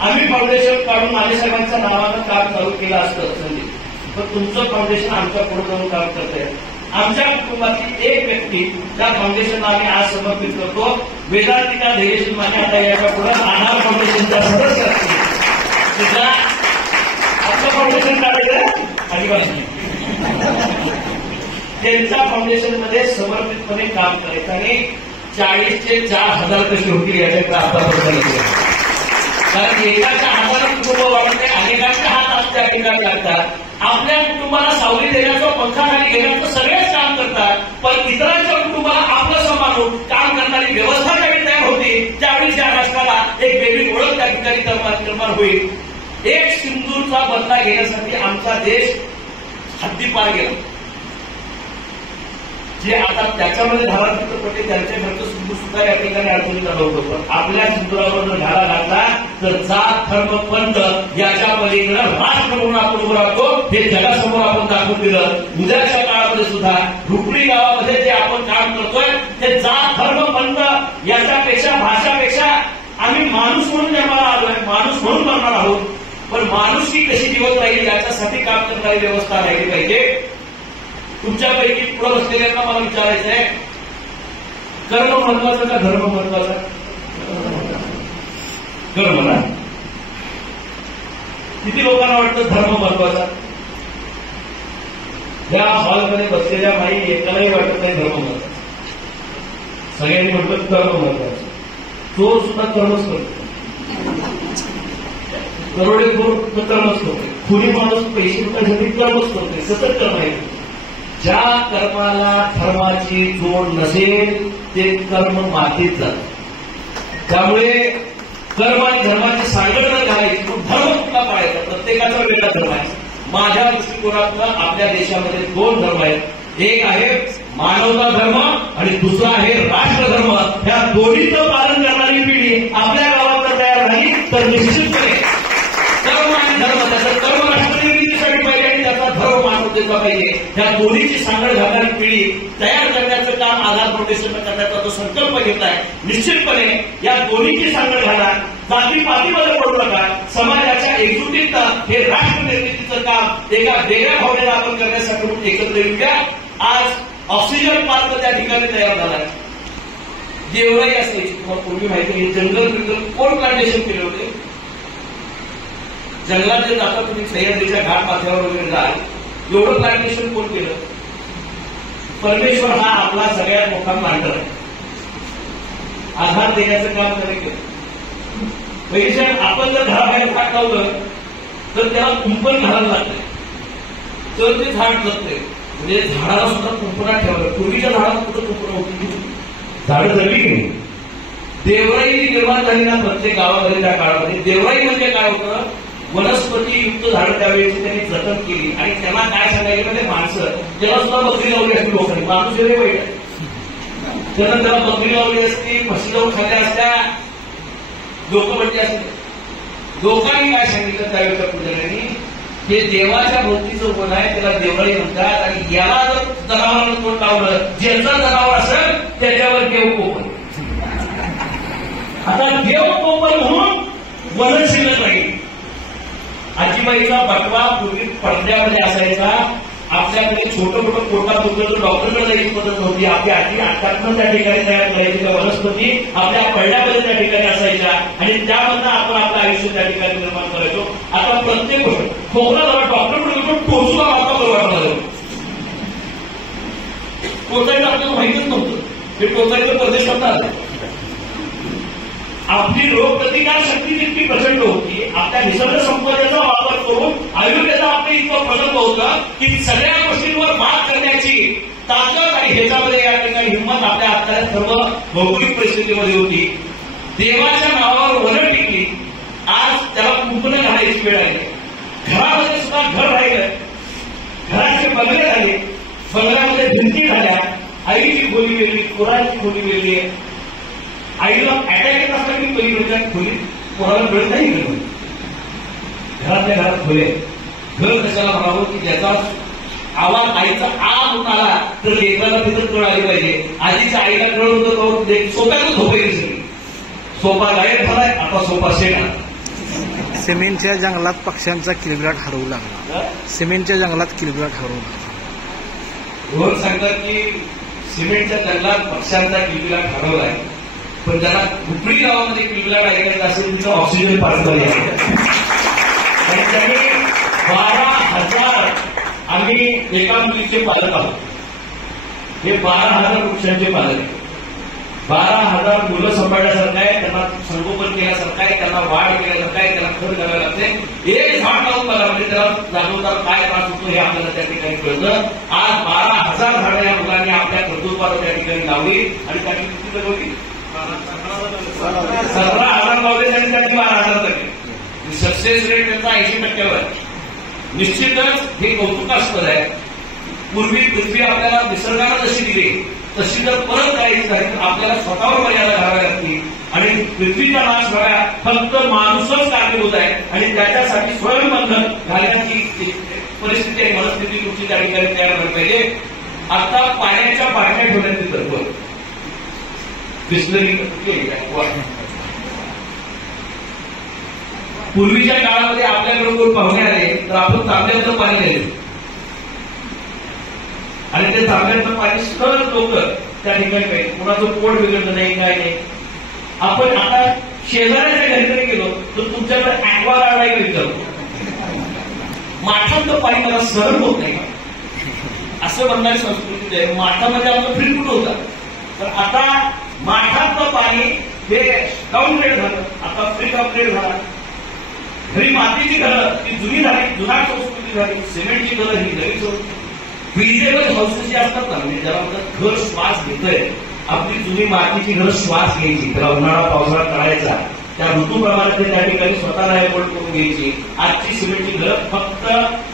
आम्ही फाउंडेशन काढून नालेसाहेबांच्या नावानं काम चालू केलं असतं संदीप, पण तुमचं फाउंडेशन आमच्या पुढे जाऊन काम करतंय. आमच्या कुटुंबातील एक व्यक्ती त्या फाउंडेशनला आम्ही आज समर्पित करतो. वेदांतिका धैर्यशील माने आता याच्या पुढे आधार फाउंडेशनच्या सदस्य असतील. तिथला आपलं फाउंडेशन काढायचं आदिवासी त्यांच्या फाउंडेशन मध्ये समर्पितपणे काम करायचं आणि 40 ते 4,000 कशी होतील याच्याकडे आतापर्यंत. कारण एकाच्या हाताला कुटुंब वाढते, अनेकांच्या हात त्या ठिकाणी लागतात. आपल्या कुटुंबाला सावली देण्याचं, पंखाखाली घेण्याचं सगळेच काम करतात, पण इतरांच्या कुटुंबाला आपलं सांभाळून काम करणारी व्यवस्था ज्यावेळी तयार होती त्यावेळी त्या राष्ट्राला एक वेगळी ओळख त्या ठिकाणी निर्माण होईल. एक सिंधूचा बदला घेण्यासाठी आमचा देश हद्दीपार गेला. जे आता त्याच्यामध्ये धारा चित्रपटे त्यांच्या घरचं सिंधू सुद्धा या ठिकाणी अडचणीत आलं होतं, पण आपल्या सिंधुरावर जर धारा लागला तर जात धर्म पंथ याच्या पलीकडे राष्ट्र म्हणून आपण उभं राहतो हे जगासमोर आपण दाखवून दिलं. उद्याच्या काळामध्ये सुद्धा रुपडी गावामध्ये जे आपण काम करतोय ते जात धर्म पंथ याच्यापेक्षा भाषापेक्षा आम्ही माणूस म्हणून जन्माला आलोय, माणूस म्हणून मरणार आहोत, पण माणुसकी कशी जिवंत राहील याच्यासाठी काम करणारी व्यवस्था राहिली पाहिजे. तुमच्यापैकी पुढे बसलेल्यांना मला विचारायचं आहे, कर्म महत्वाचं का धर्म महत्वाचा? कर्म ना. किती लोकांना वाटतं धर्म महत्वाचा? या हॉलमध्ये बसलेल्या माई एकालाही वाटत नाही धर्म महत्वाचा. सगळ्यांनी म्हटलं कर्म महत्वाचं. चोर सुद्धा कर्मच करतो, दरोडेखोर कर्मच करतो, खुनी माणूस पैसे मिळण्यासाठी कर्मच करतोय, सतत कर्म आहे. ज्या कर्माला धर्माची जोड नसेल ते कर्म मातीत जात. त्यामुळे कर्म आणि धर्माची सांगड न घालायची, धर्म कुठला पाळायचा? प्रत्येकाचा वेगळा धर्म आहे. माझ्या दृष्टिकोनातून आपल्या देशामध्ये 2 धर्म आहेत. एक आहे मानवता धर्म आणि दुसरा आहे राष्ट्रधर्म. ह्या दोन्हीचं पालन करणारी पिढी आपल्या गावात तयार झाली तर निश्चितपणे कर्म आणि धर्म, त्याचा कर्म राष्ट्रनिर्मितीसाठी पाहिजे आणि त्याचा धर्म मानवतेचा पाहिजे. ह्या दोन्हीची सांगड घालणारी पिढी तयार करण्याचं काम आधार फाउंडेशननं करण्याचा जो संकल्प घेतलाय, निश्चितपणे या दोन्हीची सांगड घाला. जातीपातीमध्ये पडू नका. समाजाच्या एकजुटीनं हे राष्ट्र निर्मितीचं काम एका वेगळ्या भावनेला आपण करण्यासाठी म्हणून एकत्र येऊया. आज ऑक्सिजन पार्क त्या ठिकाणी तयार झालाय. देवराई असायची, तुम्हाला पूर्वी माहिती आहे, जंगल कोण प्लांटेशन केले होते? जंगलात जे जाता तुम्ही सह्याद्रीच्या घाट पाथ्यावर वगैरे जाल, एवढं प्लांटेशन कोण केलं? परमेश्वर हा आपला सगळ्यात मोठा प्लांटर आहे. आधार देण्याचं काम त्याने केलं. पैसे आपण जर घराबाहेर झाड लावलं तर त्याला कुंपण घालायला लागतंय, तर ते झाड जगतंय. म्हणजे झाडाला सुद्धा कुंपणात ठेवलं. पूर्वीच्या झाडाला कुठं कुंपण होती? झाडं जगली की नाही? देवराई निर्माण झाली ना प्रत्येक गावामध्ये त्या काळामध्ये. देवराई म्हणजे काय होतं? वनस्पतीयुक्त झाडं त्यावेळेची त्यांनी जतन केली आणि त्यांना काय सांगायचं म्हणजे माणसं त्याला सुद्धा बकरी लावली असती लोकांनी. माणूस हे वाईट आहे. त्याला बकरी लावली असती, म्हशी लावून खाल्ल्या असत्या, लोक म्हणजे असते. लोकांनी काय सांगितलं त्यावेळेच्या पुजाऱ्यांनी, हे देवाच्या भोवतीचं वन आहे, त्याला देवळी म्हणतात आणि याला जर जनावरांना तोंड लावलं, ज्यांचा जनावर असेल त्याच्यावर देव कोपण. आता देव कोपण म्हणून वन शिल्लक राहील. आजीबाईचा बटवा पूर्वी पडद्यामध्ये असायचा. आपल्याकडे छोटं मोठं पोटात दुखलं तर डॉक्टरकडे जायची पद्धत नव्हती. आपली आजी आत्तातनं त्या ठिकाणी तयार करायची. त्या वनस्पती आपल्या पडद्यामध्ये त्या ठिकाणी असायच्या आणि त्यामधनं आपण आपलं आयुष्य त्या ठिकाणी निर्माण करायचो. आता प्रत्येक गोष्ट खोकला झाला डॉक्टरकडे गेलो, टोचूला मारता बरोबर टोचायचं आपल्याला माहितीच नव्हतं. हे टोचायचं परदेश होता. आपली रोगप्रतिकार शक्ती जितकी प्रचंड होती, आपल्या निसर्ग संपदेचा वापर करून आयुर्वेद आपलं इतकं प्रगल्भ होतं की सगळ्या गोष्टींवर मात करण्याची ताकद आणि ह्याच्यामध्ये या ठिकाणी हिंमत आपल्या हाताला सर्व भौगोलिक परिस्थितीमध्ये होती. देवाच्या नावावर वनं टिकली. आज त्याला कुंपणं घालायची वेळ आहे. घरामध्ये सुद्धा घर राहिलं, घराचे बंगले झाले, बंगल्यामध्ये भिंती झाल्या. आईची खोली वेगळी, पोराची खोली वेगळी आहे. आईला अटॅक येत असला की पहिली खोली पोराला वेळ नाही गेलं. घरातल्या घरात खोले घर कशाला म्हणावं की ज्याचा आवाज आईचा आग आला तर लेकराला तिथं कळ आली पाहिजे. आजीच्या आईला कळ होतं तो सोप्यातच झोपायची सगळी. सोपा गायब झालाय, आता सोपा शेणा. सिमेंटच्या जंगलात पक्ष्यांचा किलबिलाट हरवू लागला. सिमेंटच्या जंगलात किलबिलाट हरवू लागला. रोहन सांगतात की सिमेंटच्या जंगलात पक्ष्यांचा किलबिलाट हरवलाय, पण ज्याला कुपरी गावामध्ये किलबिलाट ऐकायचं असेल तिथं ऑक्सिजन पाठवली आहे. आणि त्यांनी 12,000 आम्ही एका मुलीचे पालक आहोत. हे 12,000 वृक्षांचे पालक आहेत. 12,000 मुलं सांभाळण्यासारखं आहे, त्यांना संगोपन केल्यासारखं आहे, त्यांना वाढ केल्यासारखं आहे, त्यांना खत घालायला लागते. एक झाड लावून मला म्हणजे त्याला जागवतात काय त्रास होतो हे आपल्याला त्या ठिकाणी कळतं. आज 12,000 झाडं या मुलांनी आपल्या कर्तृत्वाला त्या ठिकाणी लावली आणि त्यांनी किती लगवली 17,000 लावले त्यांनी 12,000 झाले. सक्सेस रेट त्यांचा 80%वर आहे. निश्चितच हे कौतुकास्पद आहे. पूर्वी पृथ्वी आपल्याला निसर्गानं जशी दिली तशी जर परत करायची झाली तर आपल्याला स्वतःवर मर्यादा घालाव्या लागतील. आणि पृथ्वीचा नाश व्हाव्या फक्त माणूसच कारणीभूत आहे आणि त्याच्यासाठी स्वयंबंधन घालण्याची परिस्थिती आहे, मनस्थिती तुमची त्या ठिकाणी तयार झाली पाहिजे. आता पाण्याच्या बाटल्या ठेवण्याची तरतूद बिस्लरी केली आहे. पूर्वीच्या काळामध्ये आपल्याकडे पाहुणे आले तर आपण तांब्यातलं पाणी द्यायचं आणि ते तांब्यातलं पाणी सहज लोक त्या ठिकाणी पाहिजे. कोणाचं पोट बिघडलं नाही काय नाही. आपण आता शेजाऱ्याच्या घरी जरी गेलो तर तुमच्याकडे ऍक्वागार्ड आहे का विचारतो. माठातलं पाणी मला सहन होत नाही असं म्हणणारी संस्कृती आहे. माठामध्ये आपलं फ्री कुठं होतं तर आता माठातलं पाणी हे डाऊनग्रेड झालं, आता फ्री अपग्रेड झाला. घरी मातीची घरं ती जुनी झाली, जुना संस्कृती झाली. सिमेंटची घरं ही नवीन संस्कृती. बिल्डेबल हाऊसेस जे असतात ना म्हणजे ज्याला म्हणतात घर श्वास घेतोय, आपली जुनी मातीची घरं श्वास घ्यायची, त्याला उन्हाळा पावसाळा काढायचा, त्या ऋतूप्रमाणे त्या ठिकाणी स्वतःला एवढ करून घ्यायची. आजची सिमेंटची घरं फक्त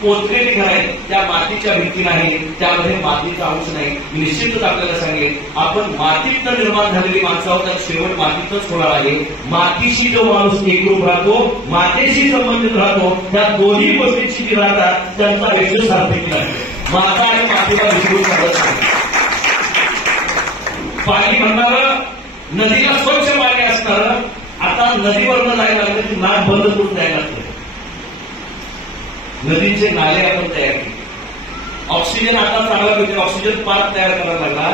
पोचलेली घर आहेत, त्या मातीच्या भिंती नाही, त्यामध्ये मातीचा अंश नाही. निश्चितच आपल्याला सांगेल आपण मातीतनं निर्माण झालेली माणसं आहोत, तर शेवट मातीतच होणार आहे. मातीशी जो माणूस एकरूप राहतो, मातेशी संबंधित राहतो, त्या दोन्ही गोष्टींची जी राहतात त्यांचा आयुष्य सार्थक आहे. माता आणि मातीला विसरून चालत नाही. पाणी म्हणणारं नदीला स्वच्छ पाणी असणारं आता नदीवरनं जायला लागलं की नाक बंद करून जायला लागतं. नदीचे नाले आपण तयार केले. ऑक्सिजन आता चांगला मिळते, ऑक्सिजन पार्क तयार करायला लागला.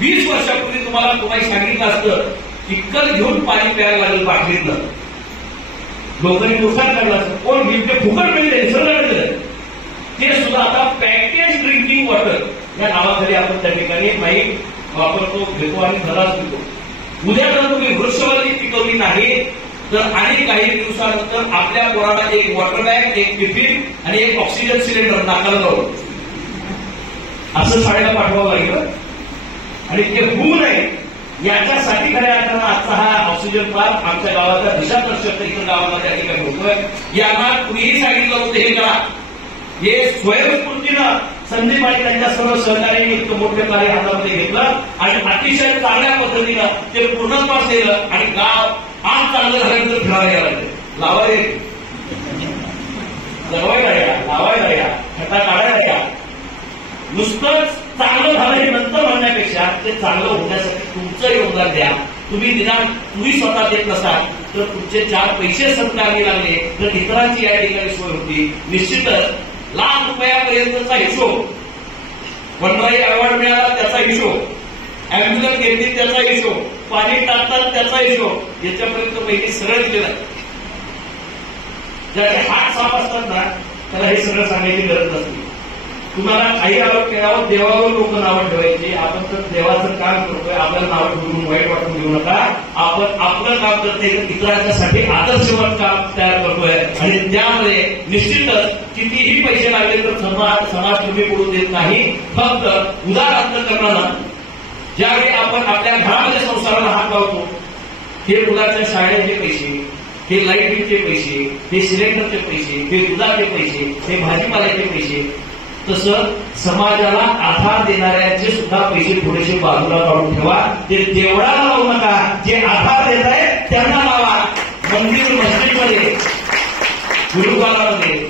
20 वर्षापूर्वी तुम्हाला कोणाही सांगितलं असतं इतकं घेऊन पाणी प्यायला लागेल बाटलीतलं, लोकांनी नुकसान करलं असतं. कोण मिळते फुकट मिळते सगळं मिळतं. ते सुद्धा आता पॅकेज ड्रिंकिंग वॉटर या नावाखाली आपण त्या ठिकाणी माहीत वापरतो, घेतो आणि घरात पितो. उद्या जर तुम्ही वृक्षवल्ली पिकवली नाही तर आणि काही दिवसानंतर आपल्या पोराला एक वॉटर बॅग, एक टिफिन आणि एक ऑक्सिजन सिलेंडर नाकाला लावून असं शाळेला पाठवावं लागेल. आणि ते होऊ नये याच्यासाठी खऱ्या अर्थानं आजचा हा ऑक्सिजन पार्क आमच्या गावाचा दिशादर्शक इतर गावाला त्या ठिकाणी होतोय. यांना कुणीही सांगितलं होतं हे करा, हे स्वयंस्फूर्तीनं संदीप आणि त्यांच्या सर्व सहकार्याने इतकं मोठं कार्य हातामध्ये घेतलं आणि अतिशय चांगल्या पद्धतीनं ते पूर्णत्वास गेलं आणि गाव आज चांगलं झाल्यानंतर फिरायला लागले. लावायला जगवायला या, लावायला या, खड्डा काढायला या. नुसतंच चांगलं झालं हे नंतर म्हणण्यापेक्षा ते चांगलं होण्यासाठी तुमचं योगदान द्या. तुम्ही निदान तुम्ही स्वतः देत नसाल तर तुमचे 4 पैसे सरकारने लागले तर इतरांची या ठिकाणी सोय होती. निश्चितच लाख रुपयापर्यंतचा हिशोब, वनराई अवॉर्ड मिळाला त्याचा हिशोब, अँब्युलन्स घेतली त्याचा हिशोब, पाणी टाकतात त्याचा हिशोब, याच्यापर्यंत पहिली सरळ दिलेला. ज्याचे हात साफ असतात ना त्याला हे सगळं सांगायची गरज नसते. तुम्हाला काही आरोप देवावर लोक नावं ठेवायची. आपण तर देवाचं काम करतोय, आपल्याला नावं ठेवून वाईट वाटून घेऊ नका. आपण आपलं काम करतोय, इतरांच्यासाठी आदर्शवत काम तयार करतोय आणि त्यामध्ये निश्चितच कितीही पैसे लागले तर समाज तुम्ही पडून देत नाही. फक्त उदार अंतःकरणानं ज्यावेळी आपण आपल्या घरामध्ये संसाराला हात लावतो, हे मुलाच्या शाळेचे पैसे, हे लाईट बिलचे पैसे, हे सिलेंडरचे पैसे, हे दुधाचे पैसे, हे भाजीपाल्याचे पैसे, तसं समाजाला आधार देणाऱ्यांचे सुद्धा पैसे थोडेसे बाजूला काढून ठेवा. ते देवळाला लावू नका, जे आधार देत आहेत त्यांना लावा. मंदिर मस्जिदमध्ये, गुरुद्वारामध्ये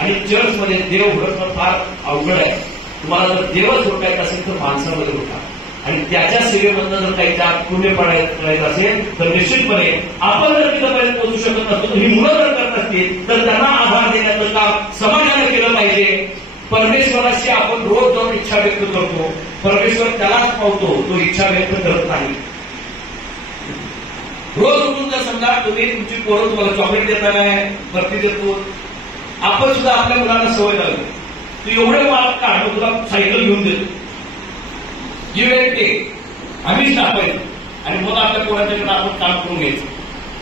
आणि चर्चमध्ये देव हुडकणं फार अवघड आहे. तुम्हाला जर देवच हुडकायचं असेल तर माणसामध्ये हुडका. आणि त्याच्या सेवेमधनं जर काही पुण्य करायचं असेल तर निश्चितपणे आपण जर तिथपर्यंत पोहोचू शकत नसतो, ही मुलं जर करत असतील तर त्यांना आधार देण्याचं काम समाजाने केलं पाहिजे. परमेश्वराशी आपण रोज जाऊन इच्छा व्यक्त करतो, परमेश्वर त्यालाच पावतो, तो इच्छा व्यक्त करत नाही. रोज उठून जर समजा तुम्ही तुमची पोरं तुम्हाला चॉकलेट देता नाही, बर्फी देतो, आपण सुद्धा आपल्या मुलांना सवय लावली, तू एवढे मार्क काढ, तुला सायकल घेऊन देतो, गिव्ह अँड टेक, आम्हीच दाखवायचं आणि मग आपल्या पोरांच्याकडे आपण काम करून घ्यायचं.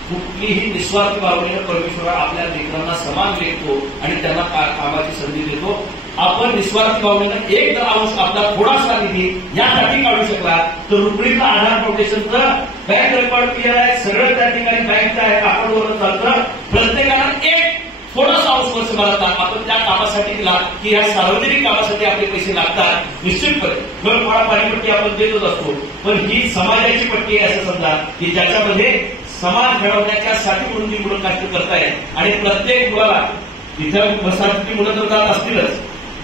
कुठलीही निस्वार्थ भावनेनं परमेश्वर आपल्या लेकरांना समान लेखतो आणि त्यांना कामाची संधी देतो. आपण निस्वार्थ भावनेनं एक जर अंश आपला थोडासा निधी यासाठी काढू शकला तर रुपडीतला आधार फाउंडेशनचं बँक रेकॉर्ड क्लिअर आहे, सगळं त्या ठिकाणी बँकचं आहे, अकाउंटवरून चालतं. प्रत्येकानं एक थोडासा अंश वर्ष मला आपण त्या कामासाठी दिला की या सार्वजनिक कामासाठी आपले पैसे लागतात. निश्चितपणे घर पाणीपट्टी आपण देतच असतो, पण ही समाजाची पट्टी आहे असं समजा की ज्याच्यामध्ये समाज घडवण्याच्यासाठी म्हणून ती मुलं कष्ट करतायत. आणि प्रत्येक मुलाला इथं बसाची मुलं तर जात असतीलच,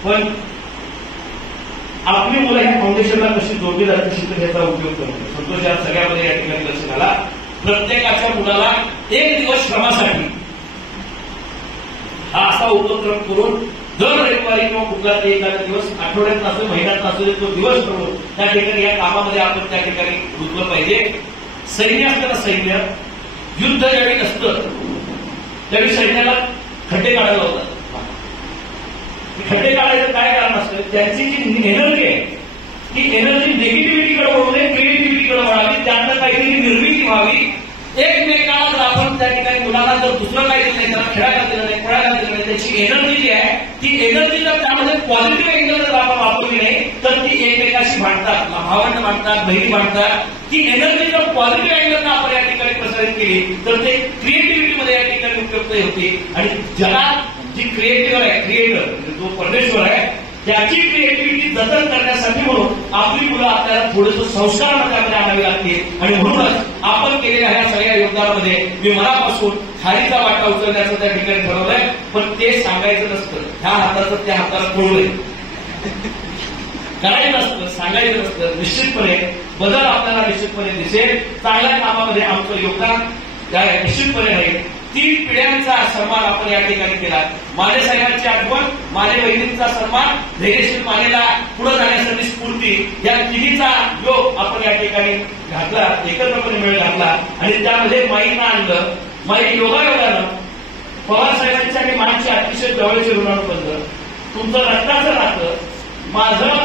पण आपली मुलं ह्या फाउंडेशनला कशी जोडली जाते तर ह्याचा उपयोग करतो. संतोष या सगळ्यामध्ये या ठिकाणी लक्ष घाला. प्रत्येकाच्या मुलाला एक दिवस श्रमासाठी हा असा उपक्रम करून दर रविवारी किंवा कुठला ते एखादा दिवस आठवड्यात नसतो, महिन्यात नसतो, तो दिवस ठरवून त्या ठिकाणी या कामामध्ये आपण त्या ठिकाणी गुंतलं पाहिजे. सैन्य असतं ना, सैन्य युद्ध ज्यावेळी नसतं त्यावेळी सैन्याला खड्डे काढायला होतात. खड्डे काढायचं काय कारण असतं, त्यांची जी एनर्जी आहे ती एनर्जी निगेटिव्हिटीकडे वळू नये, क्रिएटिव्हिटीकडे वळावी, त्यातनं काहीतरी निर्मिती व्हावी. एकमेकाला जर आपण त्या ठिकाणी मुलांना जर दुसरं काही दिलं नाही, त्याला खेळायला दिलं नाही, पळायला दिलं नाही, त्याची एनर्जी जी आहे ती एनर्जी जर त्यामध्ये पॉझिटिव्ह एंगल जर आपण वापरली नाही तर ती एकमेकाशी भांडतात, भावंड भांडतात, बहिणी भांडतात. ती एनर्जी जर पॉझिटिव्ह एंगलनं आपण या ठिकाणी प्रसारित केली तर ते क्रिएटिव्हिटीमध्ये या ठिकाणी उपयुक्त होते. आणि जगात जी क्रिएटिव्ह आहे, क्रिएटर जो परमेश्वर आहे, त्याची क्रिएटिव्हिटी जतन करण्यासाठी म्हणून आपली मुलं आपल्याला थोडंसं संस्कारानं त्यामध्ये आणावी लागते. आणि म्हणूनच आपण केलेल्या ह्या सगळ्या योगदानामध्ये मी मनापासून खारीचा वाटा उचलण्याचं त्या ठिकाणी ठरवलंय. पण ते सांगायचं नसतं, ह्या हाताचं त्या हाताला पळूय करायचं नसतं, सांगायचं नसतं. निश्चितपणे बदल आपल्याला निश्चितपणे दिसेल. चांगल्या कामामध्ये आमचं योगदान निश्चितपणे राहील. 3 पिढ्यांचा सन्मान आपण या ठिकाणी केला. माने साहेबांची आठवण, माने बहिणींचा सन्मान, धैर्यशील मानेला पुढे जाण्यासाठी स्फूर्ती, या तिन्हीचा योग आपण या ठिकाणी घातला, एकत्रपणे मेळ घातला. आणि त्यामध्ये माईंना आणलं. माई योगायोगानं पवार साहेबांच्या आणि माणचे अतिशय जवळचे ऋणानुबंध, तुमचं रक्ताचं नातं, माझं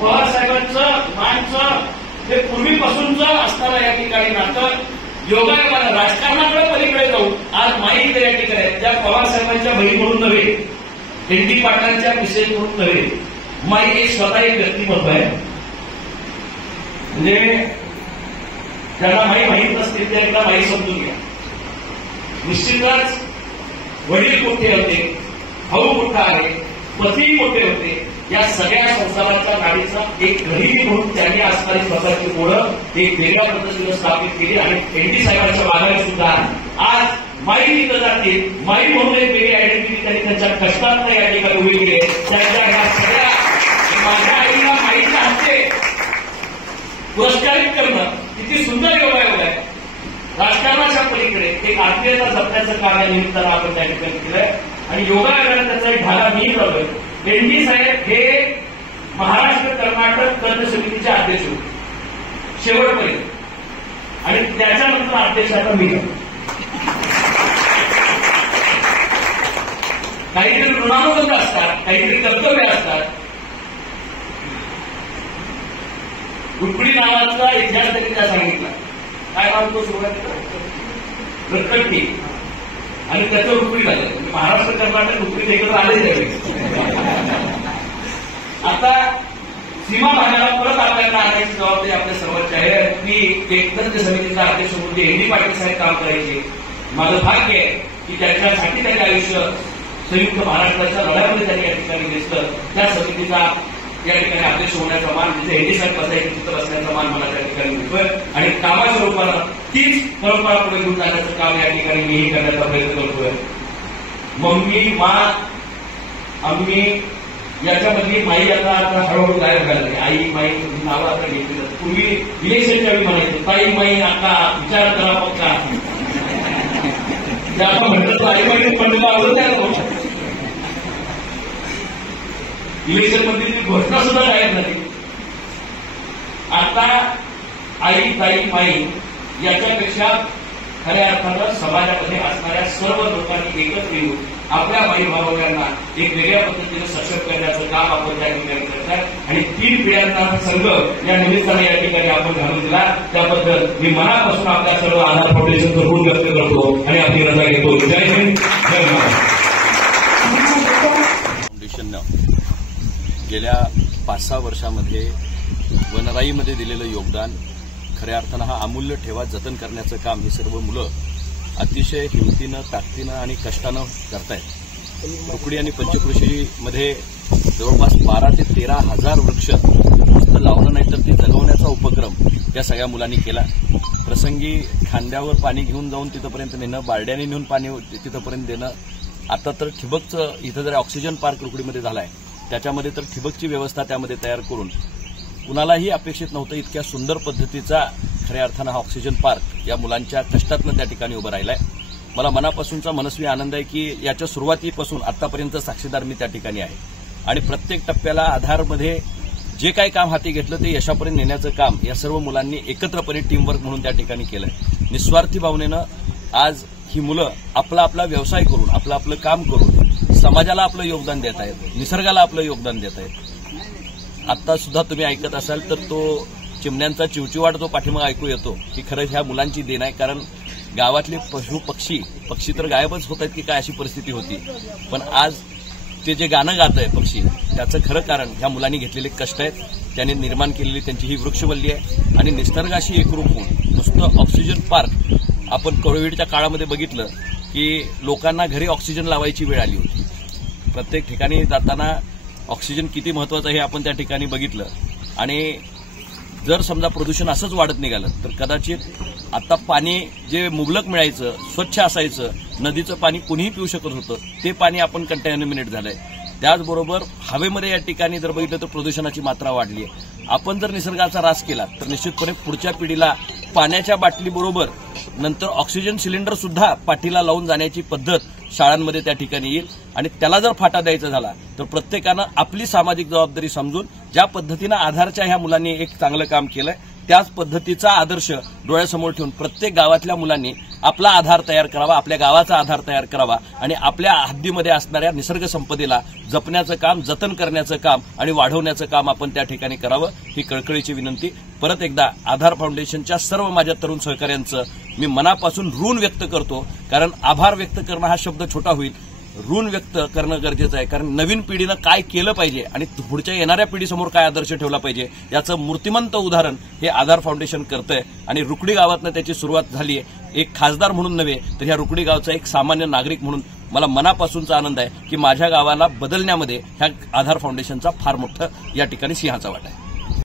पवार साहेबांचं माणचं हे पूर्वीपासूनचं असणारं या ठिकाणी नातं योगायोगानं राजकारणाकडे पलीकडे जाऊन आज माई या ठिकाणी आहे. त्या पवार साहेबांच्या बहीण म्हणून नव्हे, एन.डी. पाटलांच्या विषय म्हणून नव्हे, माई एक स्वतः एक व्यक्तिमत्व आहे. म्हणजे ज्यांना माई माहीत नसतील त्या एकदा माई समजून घ्या. निश्चितच वडील मोठे होते, भाऊ मोठा आहे, पती मोठे होते. या सगळ्या संसाराच्या गाडीचा एक गरीब म्हणून त्यांनी असणारी स्वतःची ओळख एक वेगळ्या पद्धतीनं स्थापित केली. आणि एन.डी. साहेबांच्या मागाने सुद्धा आज माई तिथं जाते, माई म्हणून एक वेगळी आयडेंटिटी त्यांनी त्यांच्या कष्टात या ठिकाणी उभी केली. त्यांच्या ह्या सगळ्या माझ्या आईला माईच्या हस्ते पुरस्कारित करणं किती सुंदर योगायोग आहे. राजकारणाच्या पलीकडे एक आत्मीयता जपण्याचं कार्य निमित्तानं आपण त्या ठिकाणी केलंय. आणि योगायोगाने त्याचा एक भागा मी लावलोय. एन.डी. साहेब हे महाराष्ट्र कर्नाटक कर्ज समितीचे अध्यक्ष होते शेवटपर्यंत, आणि त्याच्यानंतर अध्यक्ष आता मी. काहीतरी ऋणानुबंध असतात, काहीतरी कर्तव्य असतात. गुडकुडी नावाचा इतिहास त्यांनी त्या सांगितला. काय मानतो सुरुवातीला प्रकटी आणि त्याचं रुपडी झालं. महाराष्ट्र कर्नाटक रुपडी एकत्र आले त्यावेळी. आता सीमा भागाला परत आपल्याला आणण्याची जबाबदारी आपल्या सर्वांची आहे. मी एकत्र समितीचा अध्यक्ष म्हणून एन.डी. पाटील साहेब काम करायचे. माझं भाग्य आहे की त्याच्यासाठी त्यांनी आयुष्य संयुक्त महाराष्ट्राच्या लढ्यामध्ये त्यांनी या ठिकाणी घेतलं. त्या समितीचा या ठिकाणी अध्यक्ष होण्याचा मान, जिथे एन.डी. साहेब बसायचे तिथं बसण्याचा मान मला त्या ठिकाणी मिळतोय. आणि कामाच्या रूपानं तीच परंपरा पुढे घेऊन जाण्याचं काम या ठिकाणी मीही करण्याचा प्रयत्न करतोय. मम्मी मा आम्ही याच्यामधली माई आता हळूहळू गायब झाली. आई माई नावं आता घेतली जातात. पूर्वी इलेक्शनच्या वेळी म्हणायचं ताई माई आता विचार करा पक्का. आपण म्हटलं आई माई पण आवडत इलेक्शन मधली ती घोषणा सुद्धा गायब झाली. आता आई ताई माई याच्यापेक्षा खऱ्या अर्थानं समाजामध्ये असणाऱ्या सर्व लोकांनी एकत्र येऊन आपल्या माई भावंडांना एक वेगळ्या पद्धतीने सशक्त करण्याचं काम आपण त्या ठिकाणी करतात आणि 3 पिढ्यांचा संघ या निमित्ताने या ठिकाणी आपण घालून दिला. त्याबद्दल मी मनापासून आपल्या सर्व आधार फाउंडेशनचं ऋण व्यक्त करतो आणि आपली रजा घेतो. जय हिंद, जय महाराष्ट्र. फाउंडेशननं गेल्या 5-6 वर्षामध्ये वनराईमध्ये दिलेलं योगदान खऱ्या अर्थानं हा अमूल्य ठेवा जतन करण्याचं काम ही सर्व मुलं अतिशय हिमतीनं, ताकदीनं आणि कष्टानं करतायत. रुकडी आणि पंचकृषीमध्ये जवळपास 12 ते 13 हजार वृक्ष नुसतं लावणं नाही तर ते जगवण्याचा उपक्रम या सगळ्या मुलांनी केला. प्रसंगी खांद्यावर पाणी घेऊन जाऊन तिथंपर्यंत नेणं, बारड्याने नेऊन पाणी तिथंपर्यंत देणं. आता तर ठिबकचं इथं जर ऑक्सिजन पार्क रुकडीमध्ये झालाय त्याच्यामध्ये तर ठिबकची व्यवस्था त्यामध्ये तयार करून कुणालाही अपेक्षित नव्हतं इतक्या सुंदर पद्धतीचा खऱ्या अर्थानं हा ऑक्सिजन पार्क या मुलांच्या कष्टातनं त्या ठिकाणी उभं राहिलाय. मला मनापासूनचा मनस्वी आनंद आहे की याच्या सुरुवातीपासून आतापर्यंत साक्षीदार मी त्या ठिकाणी आहे आणि प्रत्येक टप्प्याला आधारमध्ये जे काही काम हाती घेतलं ते यशापर्यंत नेण्याचं काम या सर्व मुलांनी एकत्रपणे टीमवर्क म्हणून त्या ठिकाणी केलंय. निस्वार्थी भावनेनं आज ही मुलं आपला आपला व्यवसाय करून आपलं आपलं काम करून समाजाला आपलं योगदान देत आहेत, निसर्गाला आपलं योगदान देत आहेत. आता सुद्धा तुम्ही ऐकत असाल तर तो चिमण्यांचा चिवचिवाट जो पाठीमागे ऐकू येतो ही खरंच ह्या मुलांची देण आहे. कारण गावातले पशु पक्षी तर गायबच होत आहेत की काय अशी परिस्थिती होती. पण आज ते जे गाणं गात आहे पक्षी त्याचं खरं कारण ह्या मुलांनी घेतलेले कष्ट आहेत. त्यांनी निर्माण केलेली त्यांची ही वृक्षवल्ली आहे आणि निसर्गाशी एकरूप होऊन नुसतं ऑक्सिजन पार्क आपण कोविडच्या काळामध्ये बघितलं की लोकांना घरी ऑक्सिजन लावायची वेळ आली होती. प्रत्येक ठिकाणी जाताना ऑक्सिजन किती महत्वाचं हे आपण त्या ठिकाणी बघितलं आणि जर समजा प्रदूषण असंच वाढत निघालं तर कदाचित आता पाणी जे मुबलक मिळायचं, स्वच्छ असायचं, नदीचं पाणी कुणीही पिऊ शकत होतं ते पाणी आपण कंटॅमिनेट झालंय. त्याचबरोबर हवेमध्ये या ठिकाणी जर बघितलं तर प्रदूषणाची मात्रा वाढली आहे. आपण जर निसर्गाचा ऱ्हास केला तर निश्चितपणे पुढच्या पिढीला पाण्याच्या बाटलीबरोबर नंतर ऑक्सिजन सिलेंडर सुद्धा पाठीला लावून जाण्याची पद्धत शाळांमध्ये त्या ठिकाणी येईल आणि त्याला जर फाटा द्यायचा झाला तर प्रत्येकानं आपली सामाजिक जबाबदारी समजून ज्या पद्धतीनं आधारच्या ह्या मुलांनी एक चांगलं काम केलंय त्याच पद्धतीचा आदर्श डोळ्यासमोर ठेवून प्रत्येक गावातल्या मुलांनी आपला आधार तयार करावा, आपल्या गावाचा आधार तयार करावा आणि आपल्या हद्दीमध्ये असणाऱ्या निसर्ग संपदेला जपण्याचं काम, जतन करण्याचं काम आणि वाढवण्याचं काम आपण त्या ठिकाणी करावं ही कळकळीची विनंती. परत एकदा आधार फाउंडेशनच्या सर्व माझ्या तरुण सहकाऱ्यांचं मी मनापासून ऋण व्यक्त करतो. कारण आभार व्यक्त करणं हा शब्द छोटा होईल, ऋण व्यक्त करणं गरजेचं आहे. कारण नवीन पिढीनं काय केलं पाहिजे आणि पुढच्या येणाऱ्या पिढीसमोर काय आदर्श ठेवला पाहिजे याचं मूर्तिमंत उदाहरण हे आधार फाउंडेशन करतंय आणि रुकडी गावातनं त्याची सुरुवात झाली आहे. एक खासदार म्हणून नव्हे तर ह्या रुकडी गावचा एक सामान्य नागरिक म्हणून मला मनापासूनचा आनंद आहे की माझ्या गावाला बदलण्यामध्ये ह्या आधार फाउंडेशनचा फार मोठा या ठिकाणी सिंहाचा वाटा आहे.